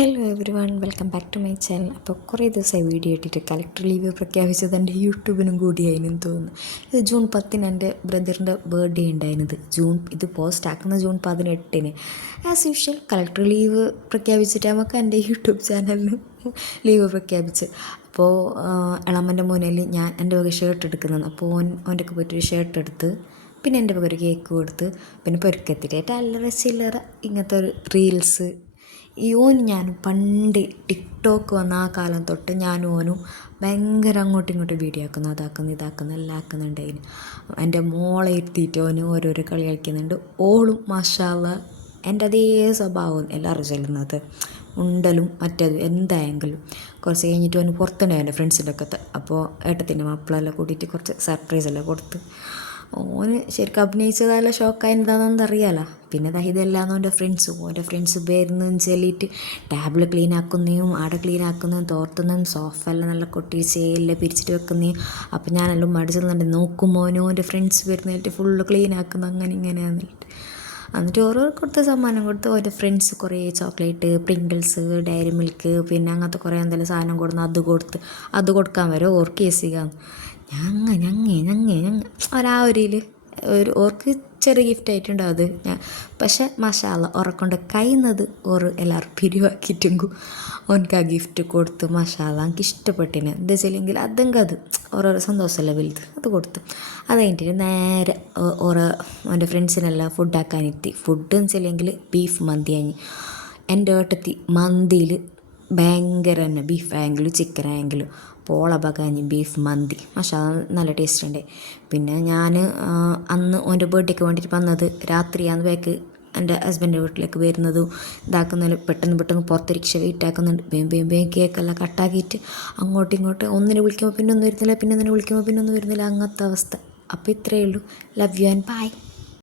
Hello everyone welcome back to my channel അപ്പോൾ കുറേ ദിവസമായി വീഡിയോ ഇട്ടിട്ട് കളക്ടർ ലീവ് പ്രഖ്യാപിച്ചത് എന്റെ യൂട്യൂബിനും കൂടിയായിരുന്നു തോന്നുന്നു. ഇത് ജൂൺ പത്തിന് എന്റെ ബ്രദറിന്റെ ബർത്ത്ഡേ ഉണ്ടായിരുന്നത്. ജൂൺ ഇത് പോസ്റ്റ് ആക്കുന്ന ജൂൺ പതിനെട്ടിന്. ആസ് യൂഷ്വൽ കളക്ടർ ലീവ് പ്രഖ്യാപിച്ചിട്ട് നമുക്ക് എന്റെ യൂട്യൂബ് ചാനലിന് ലീവ് പ്രഖ്യാപിച്ച് അപ്പോൾ ഇളമ്മന്റെ മുന്നിൽ ഞാൻ എന്റെ വക ഷർട്ട് എടുക്കുന്നത്. അപ്പോൾ ഓൻ ഓന്റെ ഒക്കെ പോയിട്ടൊരു ഷർട്ട് എടുത്ത് പിന്നെ എന്റെ വക ഒരു കേക്ക് കൊടുത്ത് പിന്നെ പൊരുക്കെത്തിയിട്ട് അല്ലറ ചില്ലറ ഇങ്ങനത്തെ ഒരു റീൽസ് ഈ ഓൻ ഞാനും പണ്ട് ടിക്ടോക്ക് വന്ന ആ കാലം തൊട്ട് ഞാനും ഓനും ഭയങ്കര അങ്ങോട്ടും ഇങ്ങോട്ടും വീഡിയോ ആക്കുന്നു അതാക്കുന്നു ഇതാക്കുന്നു എല്ലാം ആക്കുന്നുണ്ടായിന് എന്റെ മോളെ ഇരുത്തിയിട്ട് ഓന് ഓരോരോ കളി കളിക്കുന്നുണ്ട്. ഓളും മാഷാള്ള എന്റെ അതേ സ്വഭാവം എല്ലാവരും ചെല്ലുന്നത്. ഉണ്ടലും മറ്റേത് എന്തായെങ്കിലും. കുറച്ച് കഴിഞ്ഞിട്ട് ഓന് പുറത്തുണ്ടായി എന്റെ ഫ്രണ്ട്സിന്റെ ഒക്കെ അപ്പോൾ ഏട്ടത്തിന്റെ മാപ്പിളെല്ലാം കൂട്ടിയിട്ട് കുറച്ച് സർപ്രൈസ് എല്ലാം കൊടുത്ത്. ഓന് ശരിക്കും അഭിനയിച്ചതല്ല ഷോക്കായി എന്താണെന്ന് അറിയാലോ. പിന്നെ ദഹിതല്ലാന്ന് ഓന്റെ ഫ്രണ്ട്സ് ഓന്റെ ഫ്രണ്ട്സ് വരുന്നതും ചെല്ലിയിട്ട് ടാബിൾ ക്ലീൻ ആക്കുന്നതും ആടെ ക്ലീൻ ആക്കുന്നതും തോർത്തുന്നതും സോഫ എല്ലാം നല്ല കൊട്ടി എല്ലാം പിരിച്ചിട്ട് വെക്കുന്നതും. അപ്പം ഞാനെല്ലാം മടിച്ചെന്നുണ്ട് നോക്കുമോനോ എന്റെ ഫ്രണ്ട്സ് വരുന്നിട്ട് ഫുള്ള് ക്ലീൻ ആക്കുന്നു അങ്ങനെ ഇങ്ങനെ എന്നിട്ട് ഓരോ കൊടുത്ത സമ്മാനം കൊടുത്ത് ഓരോ ഫ്രണ്ട്സ് കുറേ ചോക്ലേറ്റ് പ്രിങ്കിൾസ് ഡയറി മിൽക്ക് പിന്നെ അങ്ങനത്തെ കുറേ എന്തെങ്കിലും സാധനം കൊടുന്ന് അത് കൊടുത്ത് അത് കൊടുക്കാൻ വരെ ഓർക്ക് ഞങ്ങ ഞങ്ങ ഞങ്ങ ഞങ്ങ. ഒരാ ഒരിയിൽ ഒരു ഓർക്ക് ചെറിയ ഗിഫ്റ്റ് ആയിട്ടുണ്ടാവും അത് ഞാൻ. പക്ഷെ മഷാല ഓറക്കൊണ്ട് കഴിയുന്നത് ഓറ് എല്ലാവരും പിരിവാക്കിയിട്ടെങ്കിൽ ഓനക്ക് ആ ഗിഫ്റ്റ് കൊടുത്തു മഷാല എനിക്ക് ഇഷ്ടപ്പെട്ടിന്. എന്താ വെച്ചില്ലെങ്കിൽ അതെങ്കിൽ അത്. ഓരോരോ സന്തോഷമല്ല വലുത്. അത് കൊടുത്തു. അത് കഴിഞ്ഞിട്ട് നേരെ ഓരോ എന്റെ ഫ്രണ്ട്സിനെല്ലാം ഫുഡ് ആക്കാനിരുത്തി ഫുഡ് എന്ന് വെച്ചില്ലെങ്കിൽ ബീഫ് മന്തി ആയി എന്റെ ഓട്ടത്തി മന്തിയിൽ ഭയങ്കര തന്നെ ബീഫ് ആയെങ്കിലും ചിക്കൻ ആയെങ്കിലും പോള ബഗാനി ബീഫ് മന്തി. മഷാ നല്ല ടേസ്റ്റ് ഉണ്ട്. പിന്നെ ഞാൻ അന്ന് ഓന്റെ ബർത്ത്ഡേക്ക് വേണ്ടിയിട്ട് വന്നത് രാത്രിയാന്ന് ബാക്ക് എന്റെ ഹസ്ബൻഡിന്റെ വീട്ടിലേക്ക് വരുന്നതും ഇതാക്കുന്നതിൽ പെട്ടെന്ന് പെട്ടെന്ന് പുറത്ത് രക്ഷ വെയിറ്റ് വേം വേം വേം കേക്കെല്ലാം കട്ടാക്കിയിട്ട് അങ്ങോട്ടും ഇങ്ങോട്ടും ഒന്നിനെ വിളിക്കുമ്പോൾ പിന്നെ ഒന്നും വരുന്നില്ല പിന്നെ ഒന്നിനെ വിളിക്കുമ്പോൾ പിന്നെ ഒന്നും വരുന്നില്ല. അങ്ങനത്തെ അവസ്ഥ. അപ്പോൾ ഇത്രയേ ഉള്ളൂ. Love you and by